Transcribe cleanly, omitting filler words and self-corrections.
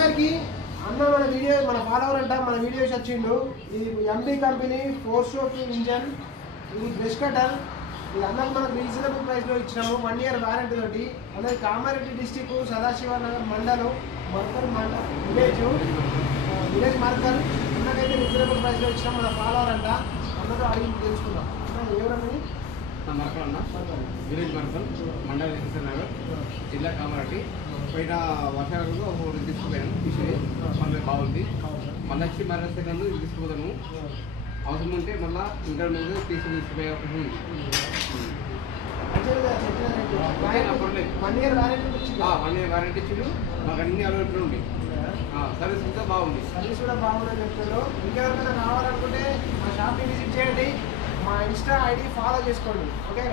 అందరికి అన్న మన ఫాలోవర్ అంట మన వీడియోస్ వచ్చిండు. ఇది ఎంపీ కంపెనీ 4 స్ట్రోక్ ఇంజన్, ఇది బ్రష్ కటర్. ఇది అందరికి మనకు రీజనబుల్ ప్రైస్లో ఇచ్చినాము. 1 year వారంటీ తోటి. అలాగే కామారెడ్డి డిస్టిక్ సదాశివనగర్ మండలం మర్కల్ విలేజ్ మర్కల్ అన్నకైతే రీజనబుల్ ప్రైస్లో ఇచ్చినాం. మన ఫాలోవర్ అంట. అందరూ అడిగి తెలుసుకున్నాం. ఎవరన్నా మర్కల్ అన్న, విలేజ్ మర్కల్, మండలం నగర్, జిల్లా కామారెడ్డి. పోయిన వర్షాకాలంలో ఒక తీసుకుపోయాను, తీసుకుని మళ్ళీ బాగుంది. మళ్ళీ వచ్చి మళ్ళీ సెకండ్ తీసుకుపోతాను. అవసరం ఉంటే మళ్ళీ ఇంకా ముందు తీసుకుపోయే 1 year వారంటీ ఇచ్చిండు. మాకు అన్ని అవైలబుల్ ఉంది. సర్వీస్ ఇంకా బాగుంది. సర్వీస్ కూడా బాగుందని చెప్తాడు. ఇంకెవరికైనా కావాలనుకుంటే మా షాప్ని విజిట్ చేయండి. మా ఇన్స్టా ఐడి ఫాలో చేసుకోండి. ఓకే.